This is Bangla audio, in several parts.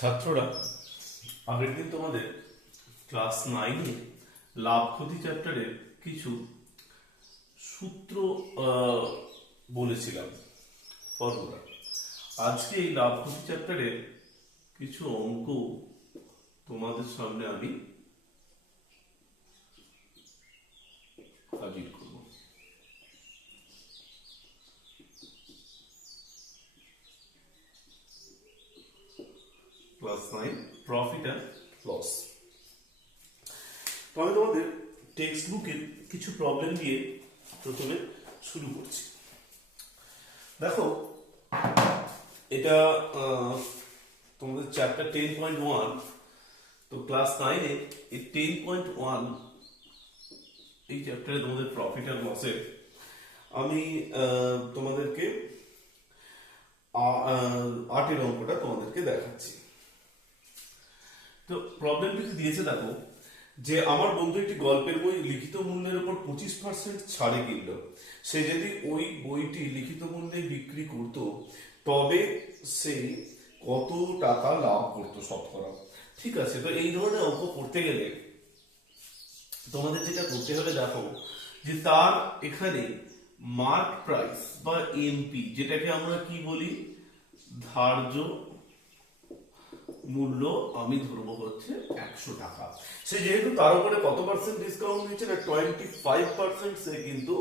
ছাত্ররা, আগের দিন তোমাদের ক্লাস 9-এ লাভ ক্ষতি চ্যাপ্টারের কিছু সূত্র বলেছিলাম, ফর্মুলা। আজকে এই লাভ ক্ষতি চ্যাপ্টারের কিছু অঙ্ক তোমাদের সামনে আমি হাজির করব। Class 9 profit and loss. তো আমি তোমাদের টেক্সট বুকের কিছু প্রবলেম দিয়ে প্রথমে শুরু করছি। দেখো, এটা তোমাদের চ্যাপ্টার 10.1। তো ক্লাস 9-এ এই 10.1 এই চ্যাপ্টারে তোমাদের প্রফিট অ্যান্ড লসের আমি তোমাদেরকে 8-এর অঙ্কটা তোমাদেরকে দেখাচ্ছি। তো প্রবলেমটি দিয়েছে, দেখো যে আমার বন্ধু একটি গল্পের বই লিখিত মূল্যের উপর 25% ছাড়ে কিনল। সে যদি ওই বইটি লিখিত মূল্যে বিক্রি করত, তবে সে কত টাকা লাভ করত শতকরা। ঠিক আছে, তো এই ধরনের অঙ্ক করতে গেলে তোমাদের যেটা করতে হবে, দেখো যে তার এখানে মার্ক প্রাইস বা এমপি, যেটাকে আমরা কি বলি, ধার্য মূল্য, আমি ধরবো হচ্ছে 100 টাকা। সে যেহেতু তার উপরে কত পার্সেন্ট ডিসকাউন্ট দিয়েছে, 25% সে কিন্তু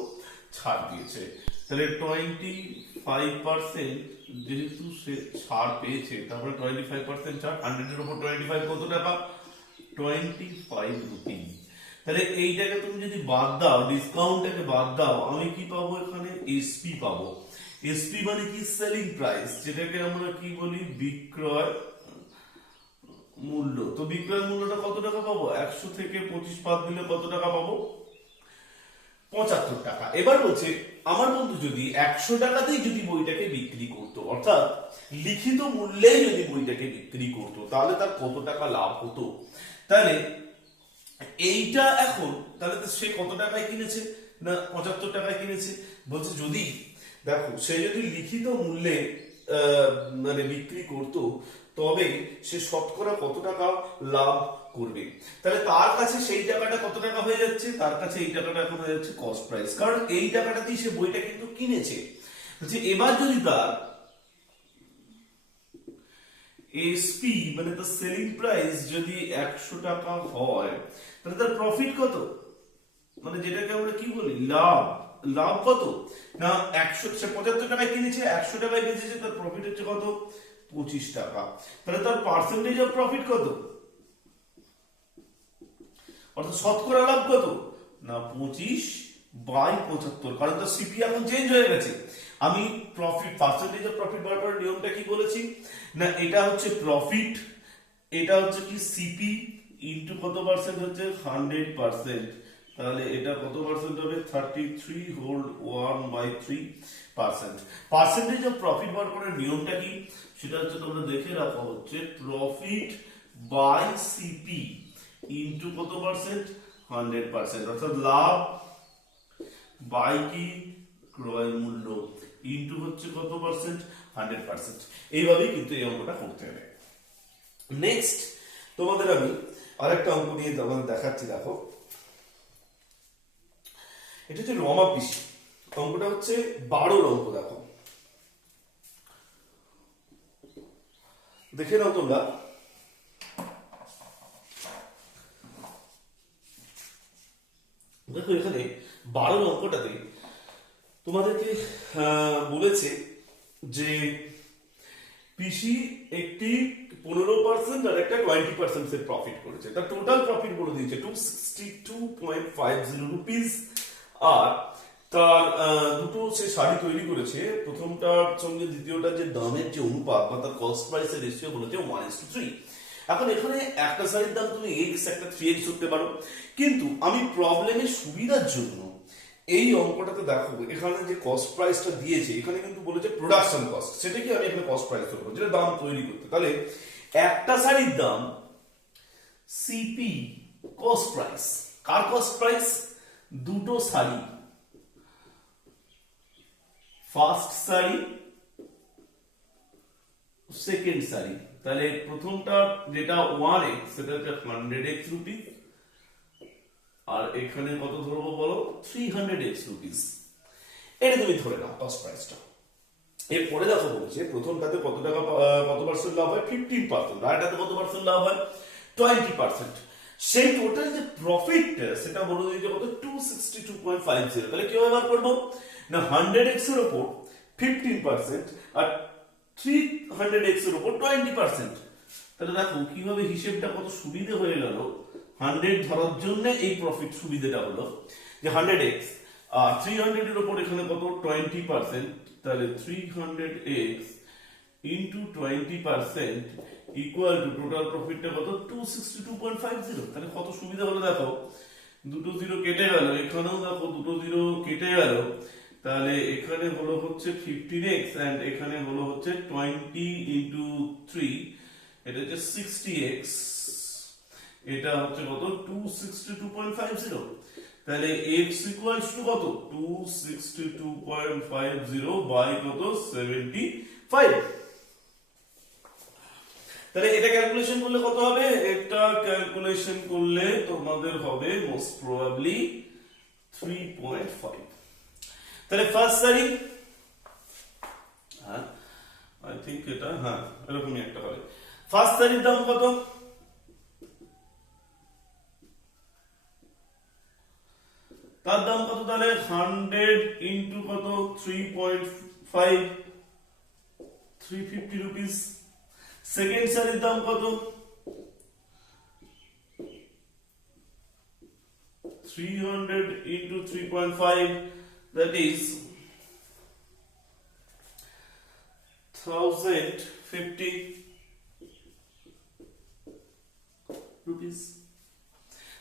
ছাড় দিয়েছে। তাহলে 25% যেহেতু সে ছাড় পেয়েছে, তারপরে 25% ছাড়, 100-এর উপর 25 কত টাকা? 25 রুপি। তাহলে এইটাকে তুমি যদি বাদ দাও, ডিসকাউন্টটাকে বাদ দাও, আমি কি পাবো? এখানে এসপি পাবো। এসপি মানে কি? সেলিং প্রাইস, যেটাকে আমরা কি বলি, বিক্রয় মূল্য। তো বিক্রয় মূল্যটা কত টাকা পাবো? 100 থেকে 25 বাদ দিলে কত টাকা পাবো? 75 টাকা। এবার বলছে আমার বন্ধু যদি 100 টাকাতেই যদি বইটাকে বিক্রি করতো, অর্থাৎ লিখিত মূল্যে যদি বইটাকে বিক্রি করতো, তাহলে তার কত টাকা লাভ হতো? তাহলে এইটা এখন, তাহলে সে কত টাকায় কিনেছে? না 75 টাকায় কিনেছে। বলছে যদি, দেখো, সে যদি লিখিত মূল্যে মানে বিক্রি করতো, তবে সে শতকরা কত টাকা লাভ করবে। তাহলে তার কাছে সেই টাকাটা কত টাকা হয়ে যাচ্ছে? তার কাছে এই টাকাটা এখন হয়ে যাচ্ছে কস্ট প্রাইস, কারণ এই টাকাটাতেই সে বইটা কিন্তু কিনেছে। এবার যদি তার এসপি মানে তার সেলিং প্রাইস যদি 100 টাকা হয়, তাহলে তার প্রফিট কত? মানে যেটাকে আমরা কি বলি, লাভ। লাভ কত? না 100, সে 75 টাকায় কিনেছে, 100 টাকায় বেচেছে, তার প্রফিট হচ্ছে কত? 25 টাকা। তাহলে তার পার্সেন্টেজ অফ প্রফিট কত? অর্থাৎ শতকরা লাভ কত? না 25/75, কারণ তার সিপি এখন চেঞ্জ হয়ে গেছে। আমি প্রফিট, পার্সেন্টেজ অফ প্রফিট বার করার নিয়মটা কি বলেছি? না এটা হচ্ছে প্রফিট, এটা হচ্ছে কি সিপি ইনটু কত পার্সেন্ট হচ্ছে? 100%। তাহলে এটা কত পার্সেন্ট হবে? 33/1/3%। পার্সেন্টেজ অফ প্রফিট বার করার নিয়মটা কি? সেটা হচ্ছে, তোমরা দেখে রাখো, হচ্ছে প্রফিট বাই সিপি ইনটু কত পার্সেন্ট? 100%। অর্থাৎ লাভ বাই কি? ক্রয় মূল্য ইনটু হচ্ছে কত পার্সেন্ট? 100%। এইভাবেই কিন্তু এই অঙ্কটা করতে হবে। নেক্সট তোমাদের আমি আরেকটা অঙ্ক নিয়ে তোমাদের দেখাচ্ছি। দেখো, এটা হচ্ছে রমা পিসি। অঙ্কটা হচ্ছে 12-র অঙ্ক। দেখো, দেখে নাও তোমরা। দেখো এখানে 12-র অঙ্কটাতে তোমাদেরকে বলেছে যে পিসি একটি 15% আর একটা 20% এর প্রফিট করেছে। তার টোটাল প্রফিট বলে দিয়েছে 262.50 রুপিস। আর তার দুটো সে শাড়ি তৈরি করেছে, প্রথমটার সঙ্গে দ্বিতীয়টার যে দামের যে অনুপাত বা তার কস্ট প্রাইসের রেশিও বলেছে 1:3। এখন এখানে একটা শাড়ির দাম তুমি x, একটা 3x ধরতে পারো, কিন্তু আমি প্রবলেমের সুবিধার জন্য এই অঙ্কটাতে দেখো এখানে যে কস্ট প্রাইসটা দিয়েছে, এখানে কিন্তু বলেছে প্রোডাকশন কস্ট, সেটা কি আমি এখানে কস্ট প্রাইস ধরবো, যেটা দাম তৈরি করতে। তাহলে একটা শাড়ির দাম সিপি কস্ট প্রাইস। কার কস্ট প্রাইস? দুটো শাড়ি, ফার্স্ট শাড়ি সেকেন্ড সারি, তাহলে প্রথমটা যেটা 1x সেটা হচ্ছে 100x রুপিস, আর এখানে কত ধরবো বলো, 300x রুপিস। এটা তুমি ধরে নাও কস্ট প্রাইসটা। এরপরে দেখো বলছে প্রথমটাতে কত টাকা কত পার্সেন্ট লাভ হয়, 15%, আর এটাতে কত পার্সেন্ট লাভ হয়, 20%। সেই টোটাল যে প্রফিট সেটা বলে দিয়েছে কত, 262.50। তাহলে কিভাবে বার করবো না, 100x এর উপর 15% আর 300x এর উপর 20%। তাহলে দেখো কিভাবে হিসেবটা কত সুবিধে হয়ে গেল। 100 ধরার জন্য এই প্রফিট সুবিধাটা হলো যে 100x আর 300 এর উপর এখানে কত 20%, তাহলে 300x into 20% equal to total প্রফিটটা কত, 262.50। তাহলে কত সুবিধা হলো দেখো, দুটো জিরো কেটে গেল, এখানেও দেখো দুটো জিরো কেটে গেল, তাহলে এখানে হলো হচ্ছে 15x এন্ড এখানে হলো হচ্ছে 20 ইন্টু 3, এটা হচ্ছে 60x, এটা হচ্ছে কত 262.50। তাহলে x ইকুয়ালস টু কত, 262.50 বাই কত 75। তাহলে এটা ক্যালকুলেশন করলে কত হবে, এটা ক্যালকুলেশন করলে তোমাদের হবে মোস্ট প্রবাবলি 3.5। তাহলে ফার্স্ট সারি, হ্যাঁ আই থিংক এটা, হ্যাঁ এরকমই একটা হবে। ফার্স্ট সারির দাম কত, তার দাম কত, তাহলে 100 ইন্টু কত 3.5, 350 রুপিস। সেকেন্ড সারির দাম কত, 300 ইন্টু 3.5, that is 1050 রুপিস।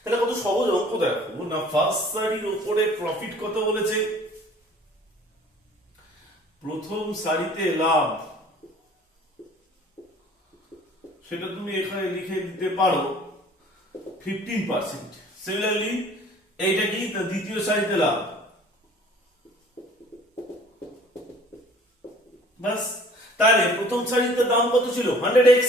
তাহলে কত সহজ অঙ্ক দেখো না, ফার্স্ট সারির উপরে প্রফিট কত বলেছে, প্রথম সারিতে লাভ সেটা তুমি এখানে লিখে দিতে পারো 15%। সিমিলারলি এইটা কি, দ্বিতীয় সারিতে লাভ, বাস। তাহলে প্রথম সারিতে দাম কত ছিল 100x,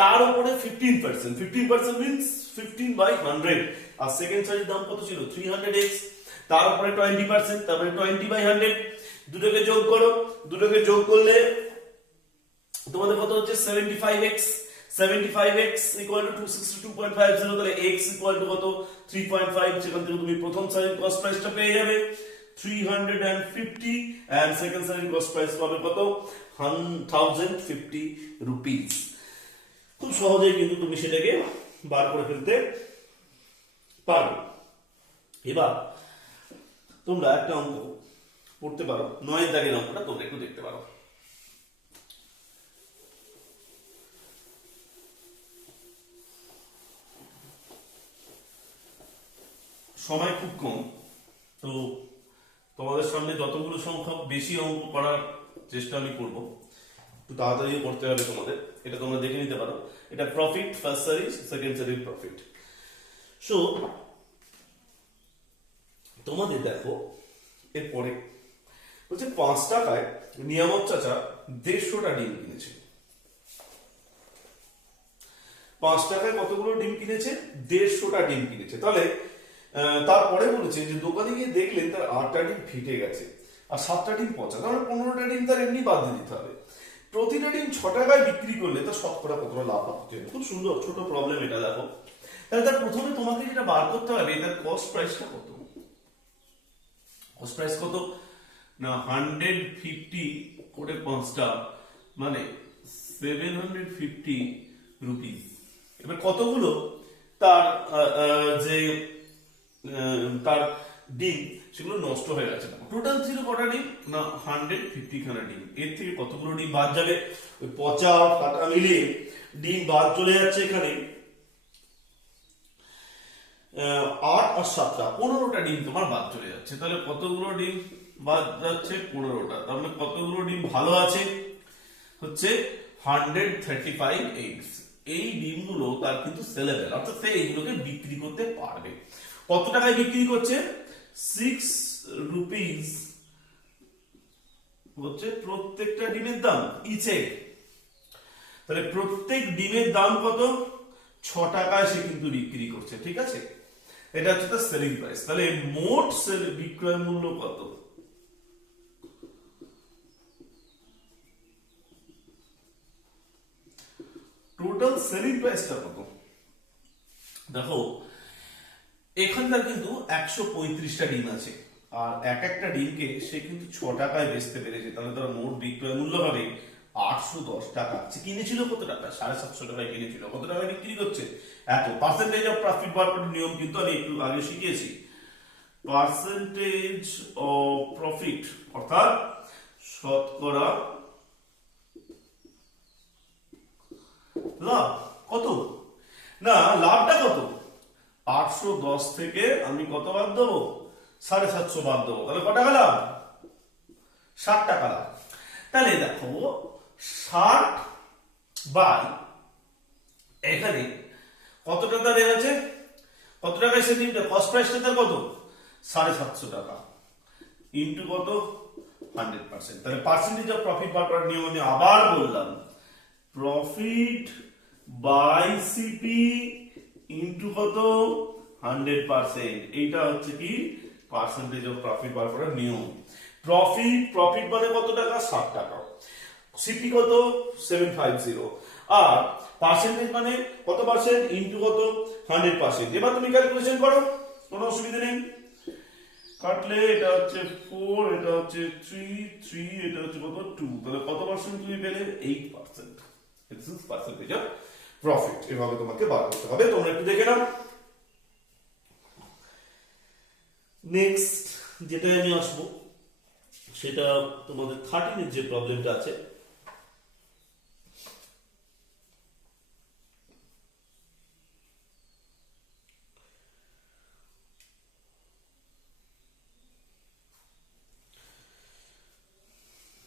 তার উপরে 15%, 15% মিন্স 15 বাই 100। আর সেকেন্ড সারির দাম কত ছিল 300x, তার উপরে 20%, তারপরে 20 বাই 100। দুটোকে যোগ করো, দুটোকে যোগ করলে তোমাদের কত হচ্ছে 75x, 75x ইকুয়াল টু 262.50। তাহলে x ইকুয়াল টু কত 3.5। সেখান থেকে তুমি প্রথম সারির কস্ট প্রাইসটা পেয়ে যাবে 350 এন্ড সেকেন্ড সারির কস্ট প্রাইস পাবে কত 1050 রুপিস। খুব সহজেই কিন্তু তুমি সেটাকে বার করে ফেলতে পারবে। এবার তোমরা একটা অঙ্ক পড়তে পারো, 9 দাগের অঙ্কটা তোমরা একটু দেখতে পারো। সময় খুব কম, তো তোমাদের সামনে যতগুলো সংখ্যক বেশি অঙ্ক করার চেষ্টা আমি করব, একটু তাড়াতাড়ি করতে হবে তোমাদের। এটা তোমরা দেখে নিতে পারো, এটা প্রফিট ফার্স্ট সারি সেকেন্ড সারির প্রফিট। সো তোমাদের দেখো এরপরে বলছে 5 টাকায় নিয়ামত চাচা 150টা ডিম কিনেছে। 5 টাকায় কতগুলো ডিম কিনেছে, 150টা ডিম কিনেছে। তাহলে তারপরে বলেছে যে দোকানে গিয়ে দেখলেন তার 8টা ডিম ফেটে গেছে আর 7টা ডিম পচা, তাহলে 15টা ডিম তার এমনি বাদ দিয়ে দিতে হবে। প্রতিটা ডিম 6 টাকায় বিক্রি করলে তার শতকরা কতটা লাভ হচ্ছে। খুব সুন্দর ছোট প্রবলেম এটা দেখো। তাহলে তার প্রথমে তোমাকে যেটা বার করতে হবে এটার কস্ট প্রাইসটা কত। কস্ট প্রাইস কত না 150 করে 5টা মানে 750 রুপিস। এবার কতগুলো তার যে তার ডিম সেগুলো নষ্ট হয়ে গেছে। টোটাল ছিল কটা ডিম না 150 খানা ডিম। এর থেকে কতগুলো ডিম বাদ যাবে, ওই পচা কাটা মিলিয়ে ডিম বাদ চলে যাচ্ছে এখানে 8 আর 7টা 15টা ডিম তোমার বাদ চলে যাচ্ছে। তাহলে কতগুলো ডিম বাদ যাচ্ছে 15টা, তার মানে কতগুলো ডিম ভালো আছে হচ্ছে 135 eggs। এই ডিমগুলো তার কিন্তু সেলেবল, অর্থাৎ সে এইগুলোকে বিক্রি করতে পারবে। কত টাকায় বিক্রি করছে 6 রুপিস হচ্ছে প্রত্যেকটা ডিমের দাম ইচ এগ। তাহলে প্রত্যেক ডিমের দাম কত? 6 টাকায় সে কিন্তু বিক্রি করছে, ঠিক আছে? এটা হচ্ছে তার সেলিং প্রাইস। তাহলে মোট বিক্রয় মূল্য কত? টোটাল সেলিং প্রাইসটা কত? দেখো এখানকার কিন্তু 135টা ডিম আছে, আর এক একটা ডিমকে সে কিন্তু 6 টাকায় বেচতে পেরেছে। তাহলে তার মোট বিক্রয় মূল্য হবে 810 টাকা। সে কিনেছিল কত টাকা? 750 টাকায় কিনেছিল। কত টাকায় বিক্রি করছে? এত। পার্সেন্টেজ অফ প্রফিট বার করার নিয়ম কিন্তু আমি একটু আগে শিখিয়েছি। পার্সেন্টেজ অফ প্রফিট অর্থাৎ শতকরা লাভ কত? না, লাভটা কত? 810 থেকে আমি কত বাদ দেবো? 750 বাদ দেবো। তাহলে কত টাকা লাভ? 60 টাকা লাভ। তাহলে দেখো 60 বাই এখানে কত টাকা দেওয়া আছে? কত টাকায় সে ডিমটা কস্ট প্রাইসটা তার কত? 750 টাকা ইন্টু কত? 100%। তাহলে পার্সেন্টেজ অফ প্রফিট বার করার নিয়ম আমি আবার বললাম, প্রফিট বাই সিপি ইন্টু কত? 100%। এইটা হচ্ছে কি পার্সেন্টেজ অফ প্রফিট বার করার নিয়ম। প্রফিট মানে কত টাকা? 60 টাকা। সিপি কত? 750। আর পার্সেন্টেজ মানে কত পার্সেন্ট ইন্টু কত? 100%। এবার তুমি ক্যালকুলেশন করো, কোনো অসুবিধা নেই। কাটলে এটা হচ্ছে 4, এটা হচ্ছে 3, এটা হচ্ছে কত? 2। তাহলে কত পার্সেন্ট তুমি পেলে? 8%। This is percentage of profit. এভাবে তোমাকে বার করতে হবে। তোমরা একটু দেখে নাও। নেক্সট যেটা আমি আসবো সেটা তোমাদের 13 এর যে প্রবলেমটা আছে,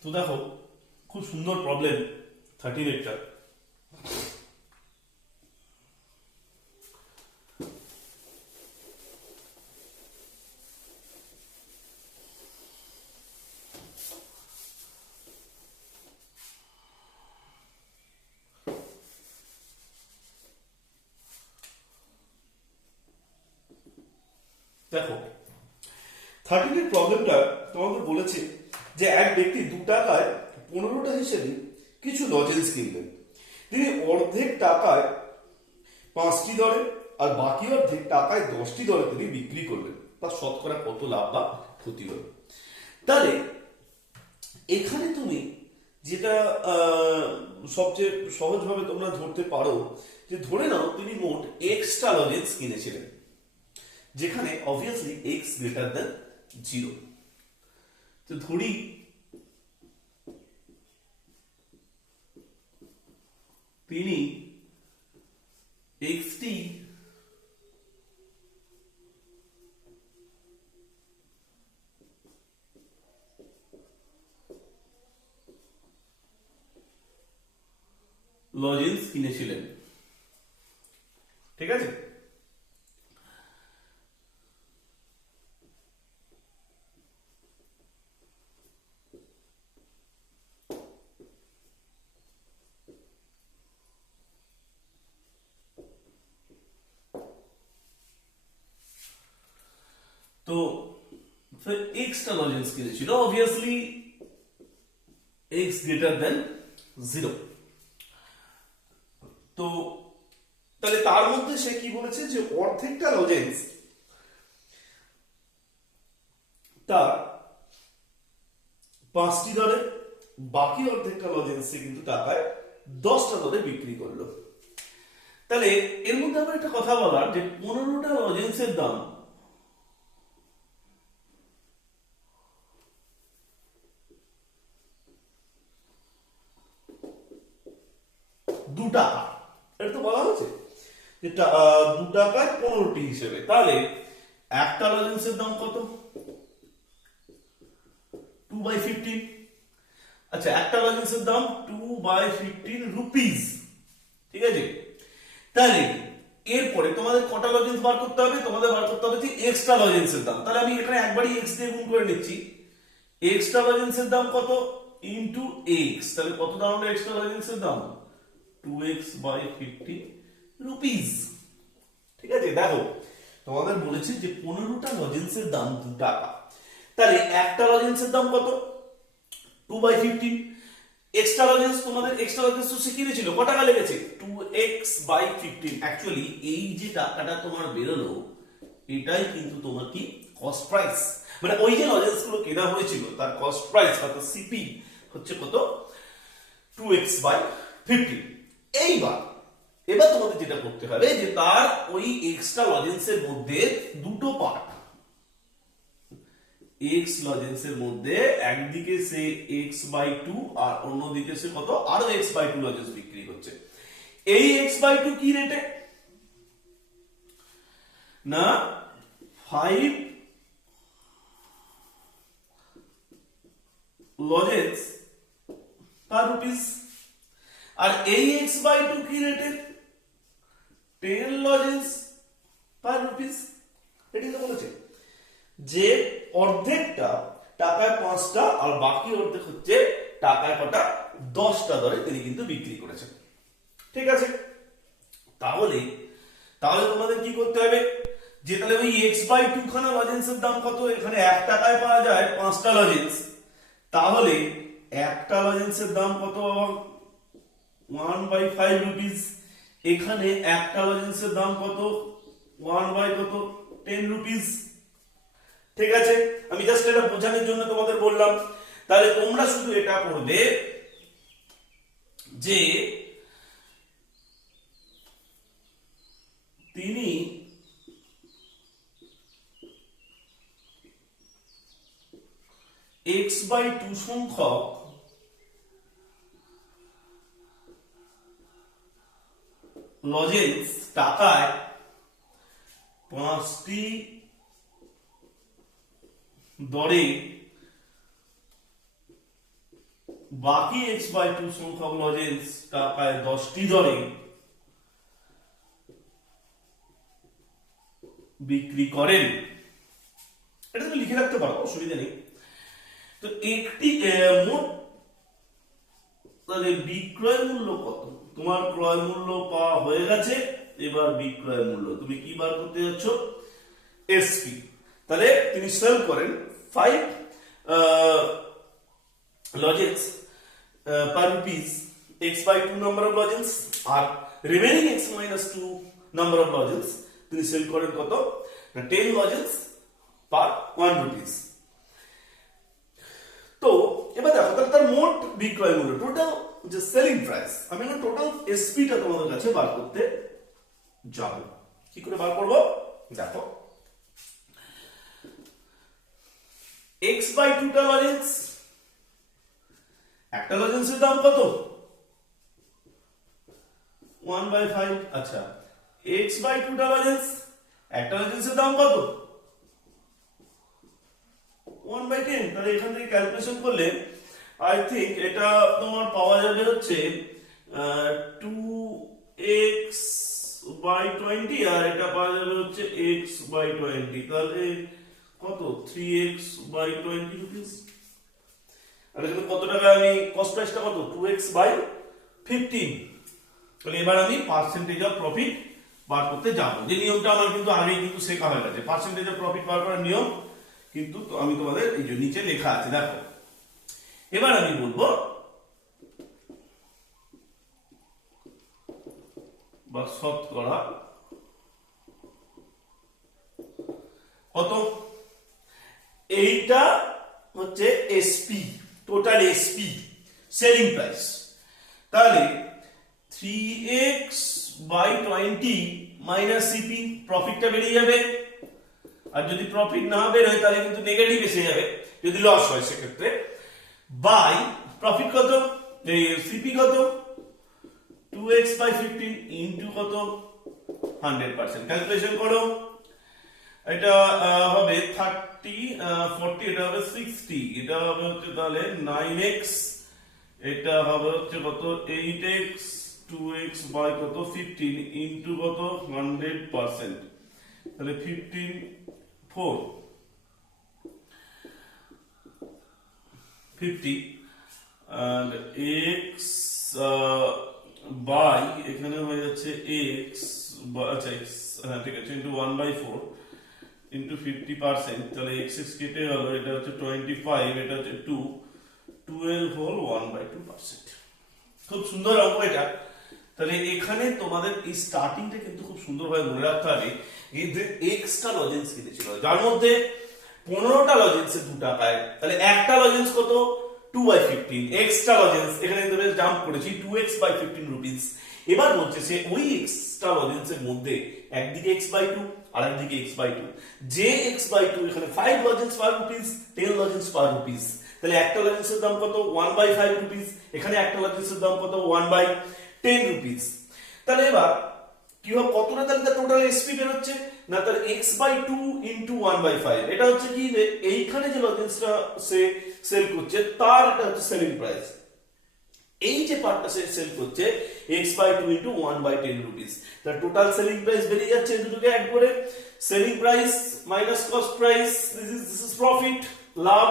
তো দেখো খুব সুন্দর প্রবলেম 13 এরটা। দেখো 13 এর প্রবলেমটা তোমাদের বলেছে যে এক ব্যক্তি 2 টাকায় 15টা হিসেবে কিছু লজেন্স কিনলেন। তিনি অর্ধেক টাকায় 5টি দরে আর বাকি অর্ধেক টাকায় 10টি দরে তিনি বিক্রি করলেন। তার শতকরা কত লাভ বা ক্ষতি হলো? তাহলে এখানে তুমি যেটা সবচেয়ে সহজভাবে তোমরা ধরতে পারো যে ধরে নাও তিনি মোট এক্সট্রা লজেন্স কিনেছিলেন, যেখানে অবভিয়াসলি এক্স গ্রেটার দেন 0। তো ধরি তিনি এক্সটি লজেন্স কিনেছিলেন, ঠিক আছে? তো এক্সট্রা লজেন্স কিনেছিল, অবভিয়াসলি এক্স গ্রেটার দেন 0। তো তাহলে তার মধ্যে সে কি বলেছে যে অর্ধেকটা লজেন্স তার 5টি দরে, বাকি অর্ধেকটা লজেন্স সে কিন্তু টাকায় 10টা দরে বিক্রি করলো। তাহলে এর মধ্যে আমার একটা কথা বলার যে 15টা লজেন্সের দাম টাকা, এটা তো বলা হচ্ছে যে 2 টাকায় 15টি হিসেবে। তাহলে একটা লজেন্সের দাম কত? 2/15। আচ্ছা, একটা লজেন্সের দাম 2/15 রুপিস, ঠিক আছে? তাহলে এরপরে তোমাদের কটা লজেন্স বার করতে হবে? তোমাদের বার করতে হবে যে এক্সট্রা লজেন্সের দাম। তাহলে আমি এখানে একবারই এক্স দিয়ে গুণ করে নিচ্ছি। এক্সট্রা লজেন্সের দাম কত? Into x. তাহলে কত দাম হলো এক্সট্রা লজেন্সের দাম? 2x/50 rupees. ঠিক আছে, দেখো তোমাদের বলেছি যে 15টা লজেন্সের দাম 2 টাকা, তাহলে একটা লজেন্সের দাম কত? 2/15। এক্সট্রা লজেন্স, তোমাদের এক্সট্রা লজেন্স তো শিখিয়ে ছিল, কত টাকা লেগেছে? 2x/15। অ্যাকচুয়ালি এই যে টাকাটা তোমার বেরোলো এটাই কিন্তু তোমার কি কস্ট প্রাইস, মানে ওই যে লজেন্স গুলো কেনা হয়েছিল তার কস্ট প্রাইস অর্থাৎ সিপি হচ্ছে কত? 2x/15। এবার তোমাদের যেটা করতে হবে যে তার ওই এক্সট্রা লজেন্সের মধ্যে দুটো পার্ট, এক্স লজেন্সের মধ্যে একদিকে সে x/2 আর অন্যদিকে সে কত আরো x/2 লজেন্স বিক্রি করছে। এই x/2 কি রেটে? না 5 লজেন্স পার রুপিস। আর এই x/2 কি রেটে? 10 লজেন্স পার রুপিস। এটাই তো বলেছে যে অর্ধেকটা টাকায় 5টা আর বাকি অর্ধেক হচ্ছে টাকায় কটা? 10টা দরে তিনি কিন্তু বিক্রি করেছেন। ঠিক আছে, তাহলে তোমাদের কি করতে হবে যে তাহলে ওই x/2 খানা লজেন্সের দাম কত? এখানে 1 টাকায় পাওয়া যায় 5টা লজেন্স, তাহলে একটা লজেন্সের দাম কত? 1/5 রুপিস। এখানে একটা লজেন্সের দাম কত? 10 রুপিস। ঠিক আছে, আমি জাস্ট এটা বোঝানোর জন্য তোমাদের বললাম। তাহলে তোমরা শুধু এটা করবে যে তিনি x/2 সংখ্যক লজেন্স টাকায় 5টি দরে বাকি x/2 সংখ্যক লজেন্স টাকায় 10টি দরে বিক্রি করেন। এটা তুমি লিখে রাখতে পারো, অসুবিধা নেই। তো একটি মোট তাহলে বিক্রয় মূল্য কত? তোমার ক্রয় মূল্য পাওয়া হয়ে গেছে, এবার বিক্রয় মূল্য তুমি কি বার করতে যাচ্ছ? এসপি। তাহলে তিনি সেল করেন 5 lozenges per rupees x/2 number of lozenges, আর remaining x-2 number of lozenges তিনি সেল করেন কত? না 10 লজেন্স পার 1 রুপিস। তো এবার দেখো তাহলে তার মোট বিক্রয় মূল্য, টোটাল যে সেলিং প্রাইস, আমি না টোটাল এসপিটা তোমাদের কাছে বার করতে যাব। কি করে বার করব? দেখো x/2 টা লজেন্স, একটা লজেন্সের দাম কত? 1/5। আচ্ছা, x/2 টা লজেন্স, একটা লজেন্সের দাম কত? 1/10। তাহলে এখান থেকে ক্যালকুলেশন করলে আই থিংক এটা তোমার পাওয়া যাবে হচ্ছে 2x/20 আর এটা পাওয়া যাবে হচ্ছে x/20। তাহলে কত? 3x/20 rupees. আর এখানে কত টাকা? আমি কস্ট প্রাইসটা কত? 2x/15। তাহলে এবার আমি পার্সেন্টেজ অফ প্রফিট বার করতে যাব। যে নিয়মটা আমার কিন্তু আগেই কিন্তু শেখা হয়ে গেছে, পার্সেন্টেজ অফ প্রফিট বার করার নিয়ম কিন্তু আমি তোমাদের এই যে নিচে লেখা আছে, দেখো। এবার আমি বলবো বা শতকরা কত? এইটা হচ্ছে SP, total SP selling price. তাহলে 3x/20 মাইনাস সিপি, প্রফিটটা বেরিয়ে যাবে। আর যদি প্রফিট না বের হয় তাহলে কিন্তু নেগেটিভ এসে যাবে, যদি লস হয় সেক্ষেত্রে। বাই প্রফিট কত? এই সিপি কত? 2x/15 ইনটু কত? 100%। ক্যালকুলেশন করো, এটা হবে 30 40, এটা হবে 60, এটা হবে হচ্ছে তাহলে 9x, এটা হবে হচ্ছে কত? 8x, 2x বাই কত? 15 ইনটু কত? 100%। তাহলে 15 4 50 and x বাই এখানে হয়ে যাচ্ছে এক্স, আচ্ছা এক্স, হ্যাঁ ঠিক আছে, ইন্টু 1/4 ইন্টু 50%, তাহলে এক্স এক্স কেটে গেল, এটা হচ্ছে 25, এটা হচ্ছে 2, 12 হোল 1/2%। খুব সুন্দর অঙ্ক এটা। তাহলে এখানে তোমাদের এই স্টার্টিংটা কিন্তু খুব সুন্দরভাবে মনে রাখতে হবে, এই যে এক্সটা লজেন্স কিনেছিল, যার মধ্যে 15টা লজেন্সে 2 টাকায়, তাহলে একটা লজেন্স কত, 2/15, এক্সট্রা লজেন্স এখানে কিন্তু বেশ জাম্প করেছি, 2x/15 রুপিস। এবার বলছে সে ওই এক্সট্রা লজেন্সের মধ্যে একদিকে x/2 আর একদিকে x/2, যে x/2 এখানে 5 lozenges per rupees, 10 lozenges per rupees, তাহলে একটা লজেন্সের দাম কত, 1/5 রুপিস, এখানে একটা লজেন্সের দাম কত, 1/10 রুপিস। তাহলে এবার কি হবে, কতটা তাহলে টোটাল এসপি বের হচ্ছে না, তার x/2 ইনটু 1/5, এটা হচ্ছে কি যে এইখানে যে লজেন্সটা সে সেল করছে তার এটা হচ্ছে সেলিং প্রাইস, এই যে পার্টটা সে সেল করছে x/2 ইনটু 1/10 রুপিস, তার টোটাল সেলিং প্রাইস বেরিয়ে যাচ্ছে, দুটোকে অ্যাড করে selling price minus cost price, this is profit, লাভ,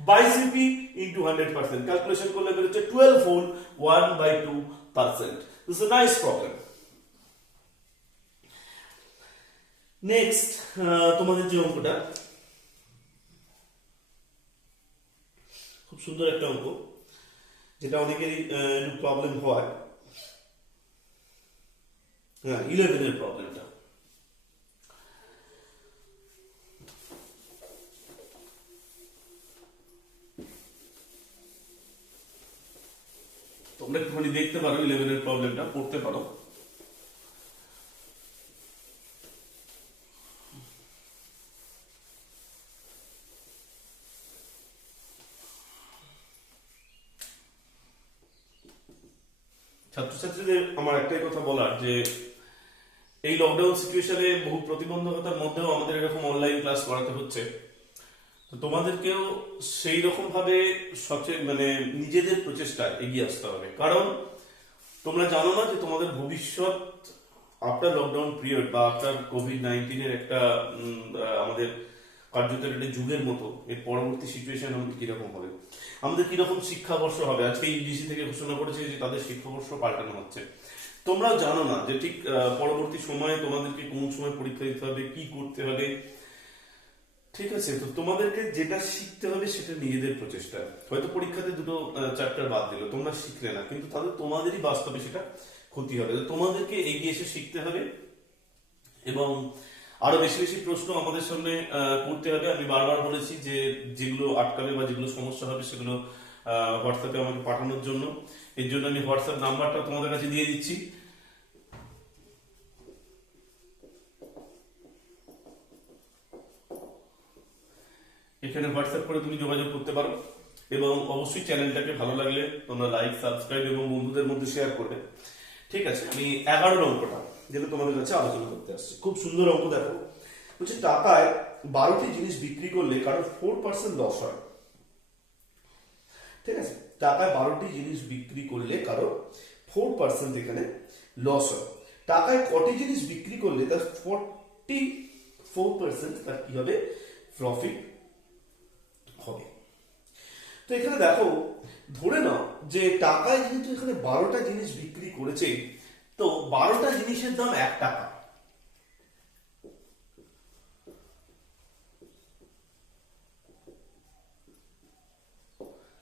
বাই সিপি ইনটু 100%, ক্যালকুলেশন করলে বেরোচ্ছে 12 whole 1/2%। This is a nice problem. Next তোমাদের যে অঙ্কটা, খুব সুন্দর একটা অঙ্ক, যেটা অনেকেরই প্রবলেম হয়, হ্যাঁ 11 এর প্রবলেমটা। তোমরা একটুখানি দেখতে পারো, 11 এর প্রবলেমটা পড়তে পারো। ছাত্রছাত্রীদের আমার একটাই কথা বলার, যে এই লকডাউন সিচুয়েশনে বহু প্রতিবন্ধকতার মধ্যেও আমাদের এরকম অনলাইন ক্লাস করাতে হচ্ছে, তো তোমাদেরকেও সেই রকম ভাবে মানে নিজেদের প্রচেষ্টায় এগিয়ে আসতে হবে, কারণ তোমরা জানো না যে তোমাদের ভবিষ্যৎ আফটার লকডাউন পিরিয়ড বা আফটার কোভিড-19 এর একটা আমাদের কার্যকর একটা যুগের মতো, এর পরবর্তী সিচুয়েশন আমাদের কিরকম হবে, আমাদের কিরকম শিক্ষাবর্ষ হবে। আজকে ইউজিসি থেকে ঘোষণা করেছে যে তাদের শিক্ষাবর্ষ পাল্টানো হচ্ছে। তোমরাও জানো না যে ঠিক পরবর্তী সময়ে তোমাদেরকে কোন সময় পরীক্ষা দিতে হবে, কি করতে হবে, ঠিক আছে। তো তোমাদেরকে যেটা শিখতে হবে সেটা নিজেদের প্রচেষ্টা। হয়তো পরীক্ষাতে 2টো চ্যাপ্টার বাদ দিল, তোমরা শিখলে না, কিন্তু তাহলে তোমাদেরই বাস্তবে সেটা ক্ষতি হবে। তোমাদেরকে এগিয়ে এসে শিখতে হবে এবং আরো বেশি বেশি প্রশ্ন আমাদের সামনে করতে হবে। আমি বারবার বলেছি যে যেগুলো আটকাবে বা যেগুলো সমস্যা হবে সেগুলো হোয়াটসঅ্যাপে আমাকে পাঠানোর জন্য। এর জন্য আমি হোয়াটসঅ্যাপ নাম্বারটা তোমাদের কাছে দিয়ে দিচ্ছি। এখানে হোয়াটসঅ্যাপ করে তুমি যোগাযোগ করতে পারো এবং অবশ্যই চ্যানেলটাকে ভালো লাগলে তোমরা লাইক, সাবস্ক্রাইব এবং বন্ধুদের মধ্যে শেয়ার করবে, ঠিক আছে। আমি 11 অঙ্কটা যেটা তোমাদের কাছে আলোচনা করতে আসছি, খুব সুন্দর অঙ্ক। দেখো বলছে টাকায় 12টি জিনিস বিক্রি করলে কারো 4% লস হয়, ঠিক আছে। টাকায় 12টি জিনিস বিক্রি করলে কারো 4% এখানে লস হয়। টাকায় কটি জিনিস বিক্রি করলে তার 44% তার কি হবে, প্রফিট হবে। তো এখানে দেখো, ধরে নাও যে টাকায় যেহেতু এখানে 12টা জিনিস বিক্রি করেছে, তো 12টা জিনিসের দাম 1 টাকা,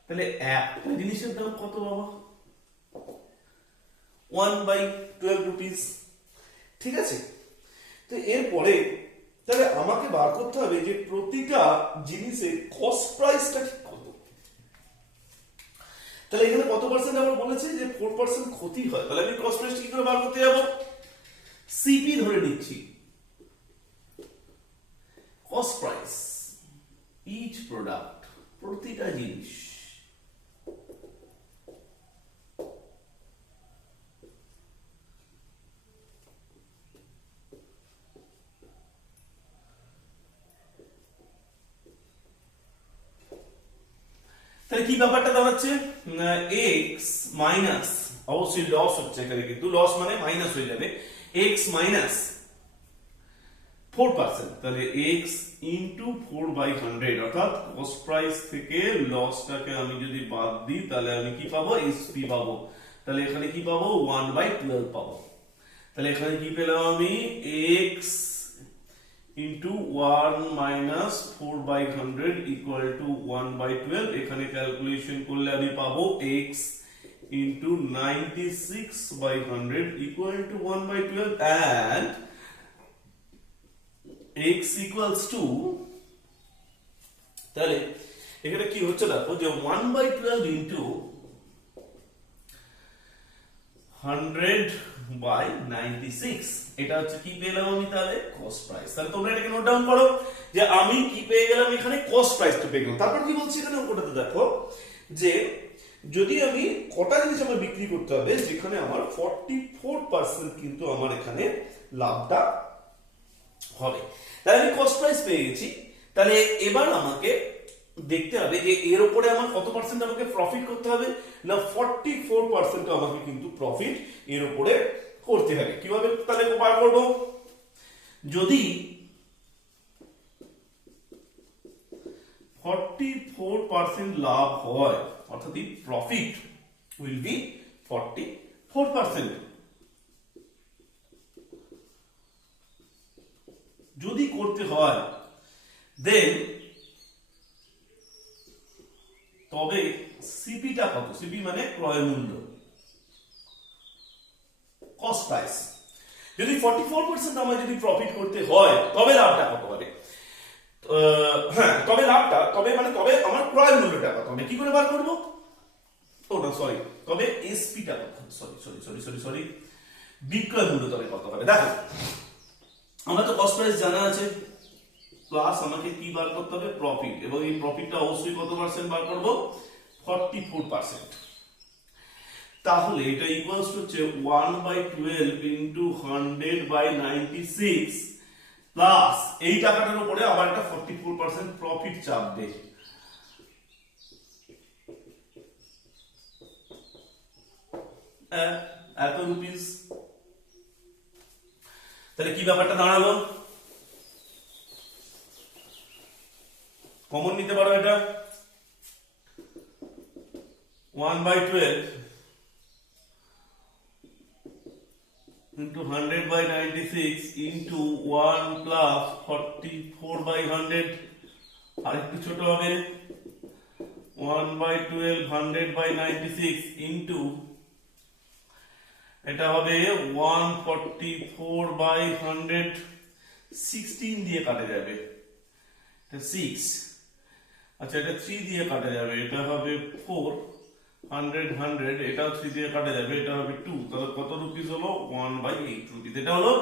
তাহলে একটা জিনিসের দাম কত বাবা, 1/12 রুপিস, ঠিক আছে। তো এরপরে তাহলে আমাকে বার করতে হবে যে প্রতিটা জিনিসের কস্ট প্রাইসটা ঠিক কত। তাহলে এখানে কত পার্সেন্ট আমার বলেছে যে 4% ক্ষতি হয়, তাহলে আমি কস্ট প্রাইস কি করে বার করতে যাব, সিপি ধরে নিচ্ছি, কস্ট প্রাইস, ইচ প্রোডাক্ট, প্রতিটা জিনিস। তাহলে কি ব্যাপারটা দাঁড়াচ্ছে, এক্স মাইনাস, অবশ্যই লস হচ্ছে এখানে, কিন্তু লস মানে মাইনাস হয়ে যাবে, এক্স মাইনাস 4%, তাহলে এক্স ইন্টু 4/100, অর্থাৎ কস্ট প্রাইস থেকে লসটাকে আমি যদি বাদ দিই তাহলে আমি কি পাবো, এসপি পাবো। তাহলে এখানে কি পাবো 1/12 পাবো। তাহলে এখানে কি পেলাম আমি x into 1 minus 4/100 equal to 1/12। এখানে ক্যালকুলেশন করলে আমি পাবো x into 96/100 equal to 1/12 and x equals to, তাহলে এখানে কি হচ্ছে দেখো যে 1/12 into 100/96, এটা হচ্ছে কি পেলাম আমি তাহলে কস্ট প্রাইস। তাহলে তোমরা এটাকে নোট ডাউন করো যে আমি কি পেয়ে গেলাম, এখানে কস্ট প্রাইসটা পেয়ে গেলাম। তারপর কি বলছি এখানে অঙ্কটাতে দেখো যে যদি আমি কটা জিনিস আমার বিক্রি করতে হবে যেখানে আমার 44% কিন্তু আমার এখানে লাভটা হবে, তাহলে আমি কস্ট প্রাইস পেয়ে গেছি। তাহলে এবার আমাকে দেখতে হবে যে এর উপরে আমার কত পার্সেন্ট আমাকে প্রফিট করতে হবে, না 44% আমাকে কিন্তু প্রফিট এর উপরে করতে হবে। কিভাবে তাহলে বার করব, যদি 44% লাভ হয় অর্থাৎ the profit will be 44%। যদি করতে হয় দেন তবে সিপিটা কত, সিপি মানে ক্রয় মূল্য, কস্ট প্রাইস। যদি 44% আমার যদি প্রফিট করতে হয় তবে লাভটা কত হবে, হ্যাঁ তবে লাভটা তবে আমার ক্রয় মূল্যটা কত হবে, কি করে বার করব, ওটা সরি তবে এসপিটা কত, সরি বিক্রয় মূল্য তবে কত হবে। দেখো আমরা তো কস্ট প্রাইস জানা আছে, প্লাস আমাকে কি বার করতে হবে প্রফিট, এবং এই প্রফিটটা অবশ্যই কত পার্সেন্ট বার করব 44%। তাহলে এটা ইকুয়ালস টু হচ্ছে 1/12 ইনটু 100/96 প্লাস এই টাকাটার উপরে আবার একটা 44% প্রফিট চাপবে, এত রুপিস। তাহলে কি ব্যাপারটা দাঁড়ালো, কমন নিতে পারো এটা 1/12 into 100/96 into 1 plus 44/100, আরেকটু ছোট হবে 1/12 100/96 into এটা হবে 144/100, 16 দিয়ে কাটা যাবে, এটা 6, আচ্ছা এটা 3 দিয়ে কাটা যাবে, এটা হবে 4, 100 এটাও 3 দিয়ে কাটা যাবে, এটা হবে 2, তাহলে কত রুপিস হলো 1/8 রুপিস। এটা হলো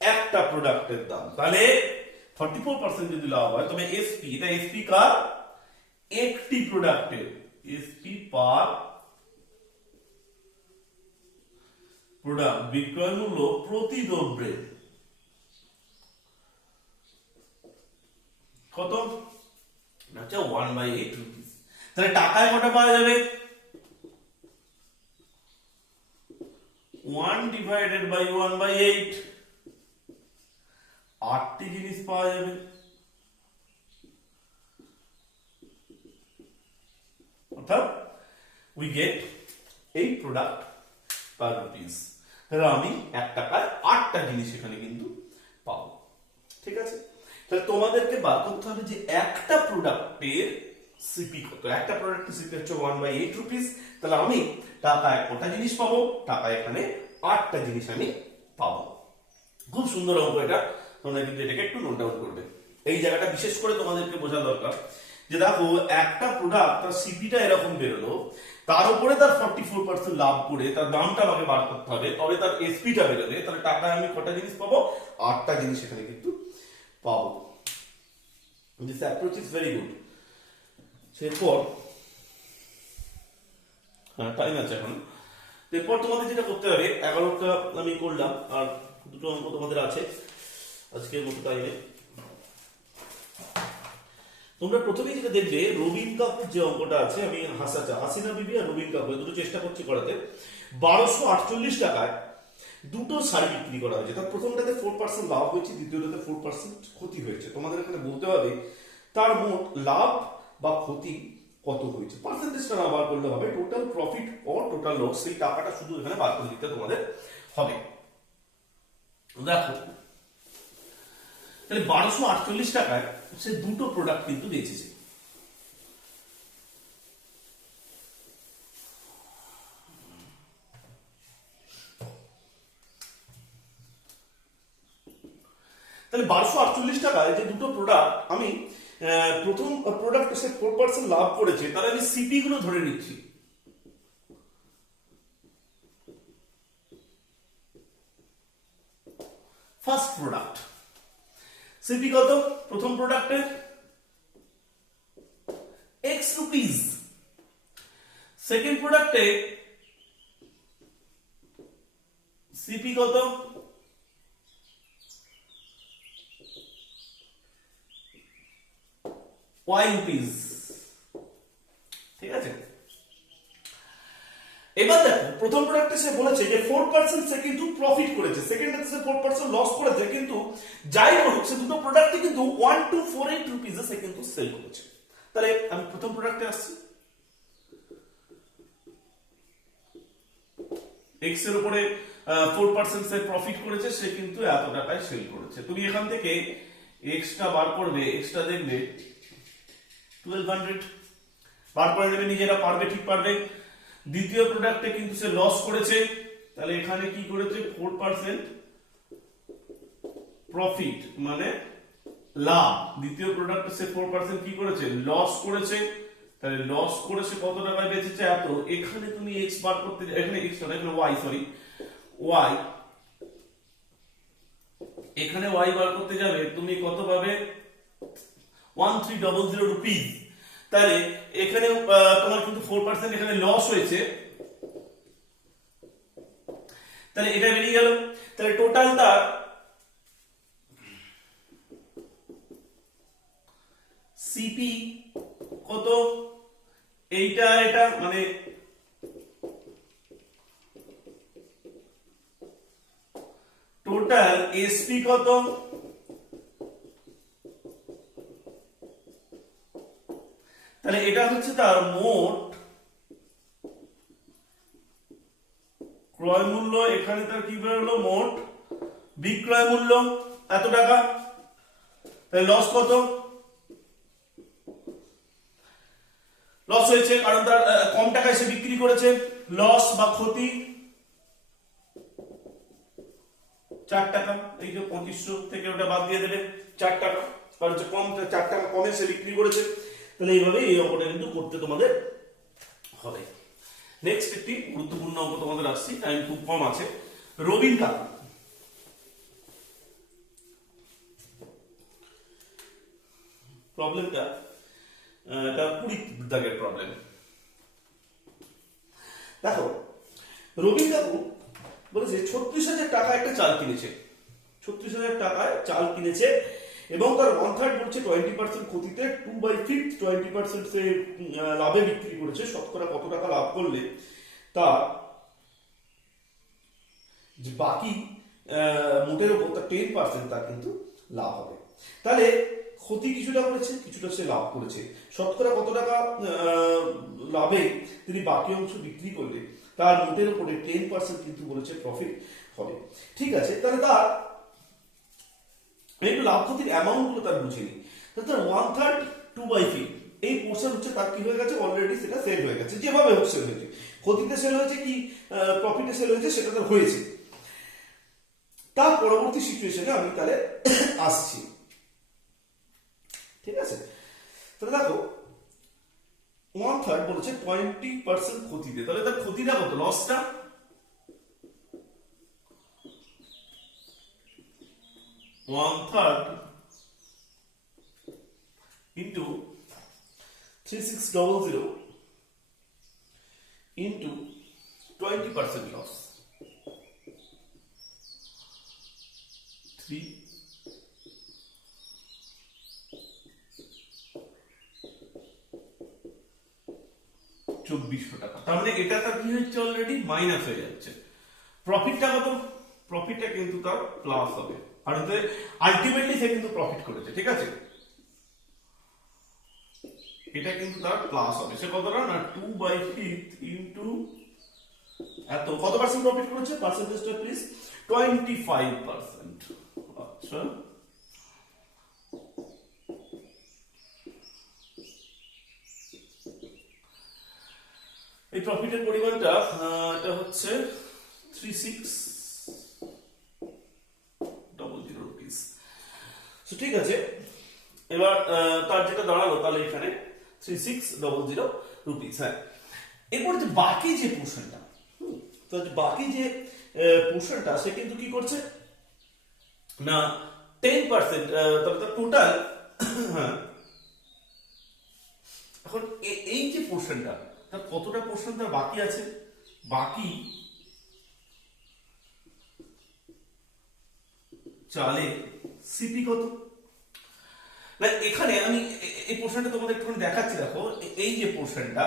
একটা প্রোডাক্টের দাম। তাহলে 44% যদি লাভ হয় তবে এসপি, এটা এসপি কার, একটি প্রোডাক্টের, এসপি পার প্রোডাক্ট, বিক্রয় মূল্য প্রতি দ্রব্যের কত, আচ্ছা 1/8 রুপিস। তাহলে টাকায় কত পাওয়া যাবে, 1 divided by 1/8, 8টি জিনিস পাওয়া যাবে। অর্থাৎ we get 8 product per rupees। তাহলে আমি 1 টাকায় 8টা জিনিস এখানে কিন্তু পাবো, ঠিক আছে। তাহলে তোমাদেরকে বার করতে হবে যে একটা প্রোডাক্টের সিপি কত, একটা প্রোডাক্টের সিপি হচ্ছে 1/8 রুপিস। তাহলে আমি টাকায় কটা জিনিস পাবো, টাকায় এখানে 8টা জিনিস আমি পাবো। খুব সুন্দর অঙ্ক এটা, তোমরা কিন্তু এটাকে একটু নোট ডাউন করবে। এই জায়গাটা বিশেষ করে তোমাদেরকে বোঝা দরকার যে দেখো একটা প্রোডাক্ট তার সিপিটা এরকম বেরোলো, তার উপরে তার 44% লাভ করে তার দামটা আমাকে বার করতে হবে, তবে তার এসপিটা বেরোবে, তাহলে টাকায় আমি কটা জিনিস পাবো, 8টা জিনিস এখানে কিন্তু পাবো। This approach is very good. এরপর হ্যাঁ টাইম আছে এখন, এরপর তোমাদের যেটা করতে হবে, 11টা আমি করলাম আর 2টো অঙ্ক তোমাদের আছে আজকের মতো টাইমে। তোমরা প্রথমেই যেটা দেখবে রবিন কাপুর যে অঙ্কটা আছে, আমি হাসিনা বিবি আর রবিন কাপুর দুটো চেষ্টা করছি করাতে, 1248 টাকায় দুটো শাড়ি বিক্রি করা হয়েছে। তার প্রথমটাতে 4% লাভ হয়েছে, দ্বিতীয়টাতে 4% ক্ষতি হয়েছে। তোমাদের এখানে বলতে হবে তার মোট লাভ বা ক্ষতি কত হয়েছে, পার্সেন্টেজটা না বার করলে হবে, total profit or total loss সেই টাকাটা শুধু এখানে বার করে দিতে তোমাদের হবে। দেখো তাহলে 1248 টাকায় সে দুটো প্রোডাক্ট কিন্তু বেচেছে। তাহলে 1248 টাকায় যে দুটো প্রোডাক্ট আমি প্রথম প্রোডাক্ট সে 4% লাভ করেছে, তাহলে আমি সিপি গুলো ধরে নিচ্ছি। ফার্স্ট প্রোডাক্ট সিপি কত প্রথম প্রোডাক্টের এক্স রুপিস, সেকেন্ড প্রোডাক্টে সিপি কত ওয়াই রুপিস। ঠিক আছে, এবার দেখো প্রথম প্রোডাক্টে সে বলেছে যে 4% সে কিন্তু প্রফিট করেছে, সেকেন্ডে সে 4% লস করেছে, কিন্তু যাই হোক সে দুটো প্রোডাক্টই কিন্তু 1248 রুপিসে সে কিন্তু সেল করেছে। তাহলে আমি প্রথম প্রোডাক্টে আসছি, এক্স এর উপরে 4% সে প্রফিট করেছে, সে কিন্তু এত টাকায় সেল করেছে। তুমি এখান থেকে এক্সটা বার করবে, এক্সটা দেখবে 1200 বার করে নেবে, নিজেরা পারবে, ঠিক পারবে। দ্বিতীয় প্রোডাক্টে কিন্তু সে লস করেছে, তাহলে এখানে কি করেছে 4% প্রফিট মানে লাভ। দ্বিতীয় প্রোডাক্টে সে 4% কি করেছে লস করেছে, তাহলে লস করেছে কত টাকায় বেচেছে এত। এখানে তুমি এক্স বার করতে, এখানে এক্স না, এখানে ওয়াই, সরি ওয়াই, এখানে ওয়াই বার করতে যাবে তুমি কত পাবে 1300 রুপিস। তাহলে এখানে তোমার কিন্তু 4% এখানে লস হয়েছে, তাহলে এটা বেরিয়ে গেল। তাহলে টোটালটা সিপি কত, এইটা এটা মানে টোটাল এসপি কত, তাহলে এটা হচ্ছে তার মোট ক্রয় মূল্য, এখানে তার কি বেরোলো মোট বিক্রয় মূল্য এত টাকা। তাহলে লস কত, লস হয়েছে কারণ তার কম টাকায় সে বিক্রি করেছে, লস বা ক্ষতি 4 টাকা। এই যে 2500 থেকে ওটা বাদ দিয়ে দেবে 4 টাকা, কারণ হচ্ছে কম, 4 টাকা কমে সে বিক্রি করেছে। তাহলে এইভাবে এই অঙ্কটা কিন্তু করতে তোমাদের হবে। নেক্সট একটি গুরুত্বপূর্ণ অঙ্ক তোমাদের আসছি, টাইম খুব কম আছে। রবিন কাকু, প্রবলেমটা এটা 20 দাগের প্রবলেম। দেখো রবিন কাকু বলেছে 36,000 টাকা একটা চাল কিনেছে, 36,000 টাকায় চাল কিনেছে এবং তার 1/3 বলছে 20% ক্ষতিতে, 2/5 20% সে লাভে বিক্রি করেছে। শতকরা কত টাকা লাভ করলে তার যে বাকি মোটের উপর তার 10% তার কিন্তু লাভ হবে। তাহলে ক্ষতি কিছুটা করেছে, কিছুটা সে লাভ করেছে। শতকরা কত টাকা লাভে তিনি বাকি অংশ বিক্রি করলে তার মোটের উপরে 10% কিন্তু বলেছে প্রফিট হবে। ঠিক আছে, তাহলে তার একটু লাভ ক্ষতির অ্যামাউন্ট গুলো তার বুঝিনি। তাহলে তার 1/3 2/5 এই পোর্শন হচ্ছে তার কি হয়ে গেছে, অলরেডি সেটা সেল হয়ে গেছে। যেভাবে হোক সেল হয়েছে, ক্ষতিতে সেল হয়েছে কি প্রফিটে সেল হয়েছে সেটা তো হয়েছে। তার পরবর্তী সিচুয়েশনে আমি তাহলে আসছি। ঠিক আছে, তাহলে দেখো 1/3 বলেছে 20% ক্ষতিতে, তাহলে তার ক্ষতিটা কত, লসটা 1/3 into 3600 into 20% loss, 3 2400 টাকা। তার মানে এটা তার কি হচ্ছে, অলরেডি মাইনাস হয়ে যাচ্ছে। প্রফিটটা কত, প্রফিটটা কিন্তু তার প্লাস হবে, আর আলটিমেটলি সে কিন্তু প্রফিট করেছে। ঠিক আছে, এটা কিন্তু তার প্লাস হবে। সে কতটা না 2/5 ইনটু এত, কত পার্সেন্ট প্রফিট করেছে পার্সেন্টেজটা প্লিজ 25%। আচ্ছা এই প্রফিটের পরিমাণটা এটা হচ্ছে 3600 রুপিস। ঠিক আছে, এবার তার যেটা দাঁড়ালো তাহলে এখানে 3600 রুপিস। হ্যাঁ, এরপর যে বাকি যে পোর্শনটা, তো বাকি যে পোর্শনটা সে কিন্তু কি করছে না 10%, তবে তার টোটাল। হ্যাঁ, এখন এই যে পোর্শনটা তার কতটা পোর্শন তার বাকি আছে, বাকি চালে সিপি কত না, এখানে আমি এই পোর্শনটা তোমাদের একটুখানি দেখাচ্ছি। দেখো এই যে পোর্শনটা,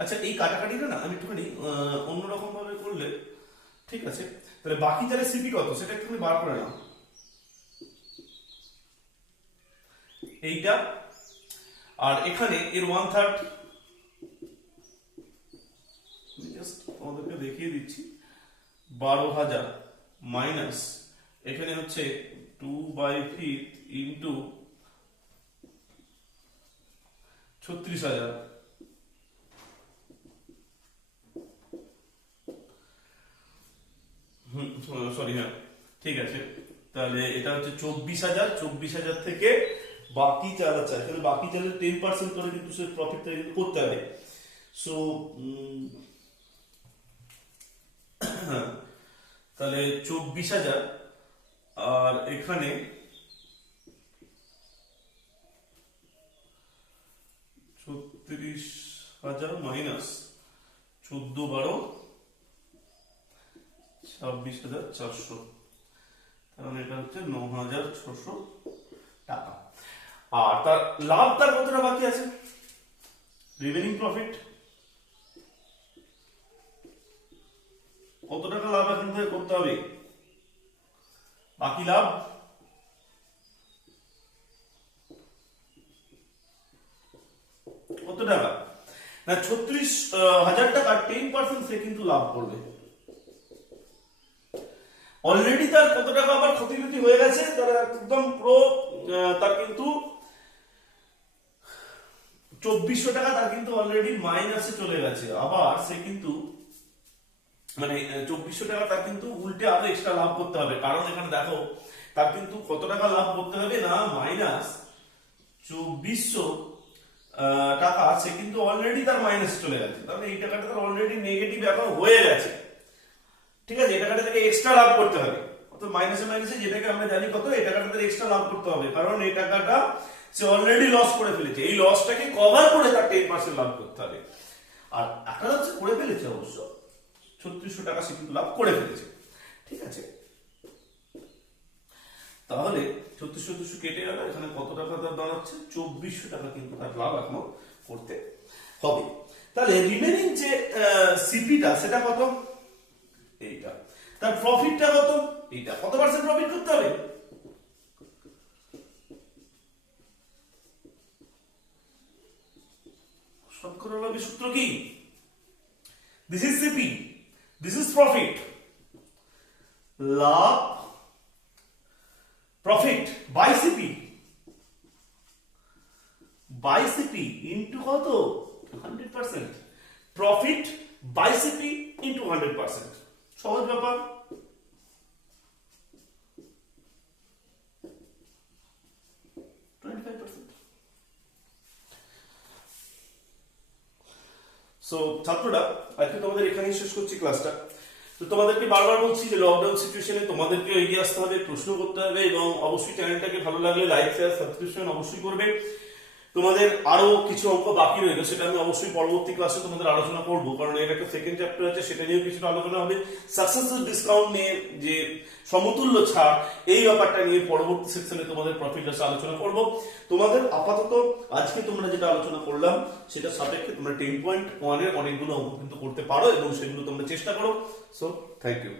আচ্ছা এই কাটাকাটিটা না আমি একটুখানি অন্যরকম ভাবে করলে ঠিক আছে। তাহলে বাকি চালে সিপি কত সেটা একটুখানি বার করে নাও। এইটা আর এখানে এর 1/3, জাস্ট তোমাদেরকে দেখিয়ে দিচ্ছি, 12,000 মাইনাস এখানে হচ্ছে 2/5 ইন্টু 36,000, সরি হ্যাঁ ঠিক আছে। তাহলে এটা হচ্ছে 24,000 থেকে বাকি চাল আছে, এখানে বাকি চালের 10% করে কিন্তু সে প্রফিটটা কিন্তু করতে হবে। সো তাহলে 24,000 আর এখানে 36,000 মাইনাস 14 12 26,400, তাহলে এটা হচ্ছে 9,600 টাকা। আর তার লাভ তার কতটা বাকি আছে, রিমেনিং প্রফিট কত টাকা লাভ এখান থেকে করতে হবে, বাকি লাভ কত টাকা না 36,000 টাকা, 10% সে কিন্তু লাভ করবে। অলরেডি তার কত টাকা আবার ক্ষতি হয়ে গেছে, তার একদম পুরো তার কিন্তু 2400 টাকা তার কিন্তু অলরেডি মাইনাসে চলে গেছে। আবার সে কিন্তু মানে 2400 টাকা তার কিন্তু উল্টে আরো এক্সট্রা লাভ করতে হবে, কারণ এখানে দেখো তার কিন্তু কত টাকা লাভ করতে হবে না মাইনাস 2400 টাকা, সে কিন্তু অলরেডি তার মাইনাসে চলে গেছে। তাহলে এই টাকাটা তার অলরেডি নেগেটিভ এখন হয়ে গেছে, ঠিক আছে। এই টাকাটা থেকে এক্সট্রা লাভ করতে হবে, অর্থাৎ মাইনাসে মাইনাসে যেটাকে আমরা জানি কত, এই টাকাটা তার এক্সট্রা লাভ করতে হবে, কারণ এই টাকাটা সে অলরেডি লস করে ফেলেছে। এই লসটাকে কভার করে তার 10% লাভ করতে হবে। আর একটা হচ্ছে করে ফেলেছে, অবশ্য 3600 টাকা সে কিন্তু লাভ করে ফেলেছে, ঠিক আছে। তাহলে 3600 কেটে গেল, এখানে কত টাকা তার দাঁড়াচ্ছে 2400 টাকা কিন্তু তার লাভ এখনো করতে হবে। তাহলে রিমেনিং যে সিপিটা সেটা কত, এইটা। তার প্রফিটটা কত, এইটা। কত পার্সেন্ট প্রফিট করতে হবে, শতকরা লাভের সূত্র কি, this is CP, this is profit, লাভ profit by CP, by CP into কত 100%, প্রফিট বাই সিপি ইনটু 100%, সহজ ব্যাপার। সো ছাত্ররা আজকে তোমাদের এখানেই শেষ করছি ক্লাসটা। তো তোমাদেরকে বারবার বলছি যে লকডাউন সিচুয়েশনে তোমাদেরকে এগিয়ে আসতে হবে, প্রশ্ন করতে হবে, এবং অবশ্যই চ্যানেলটাকে ভালো লাগলে লাইক শেয়ার সাবস্ক্রিপশন অবশ্যই করবে। তোমাদের আরো কিছু অঙ্ক বাকি রইল, সেটা আমি অবশ্যই পরবর্তী ক্লাসে তোমাদের আলোচনা করবো, কারণ এর একটা সেকেন্ড চ্যাপ্টার আছে, সেটা নিয়েও কিছুটা আলোচনা হবে। সাকসেসফুল ডিসকাউন্ট নিয়ে যে সমতুল্য ছাড়, এই ব্যাপারটা নিয়ে পরবর্তী সেকশনে তোমাদের প্রফিট লস আলোচনা করব। তোমাদের আপাতত আজকে তোমরা যেটা আলোচনা করলাম সেটা সাপেক্ষে তোমরা 10.1 এর অনেকগুলো অঙ্ক কিন্তু করতে পারো, এবং সেগুলো তোমরা চেষ্টা করো। So thank you.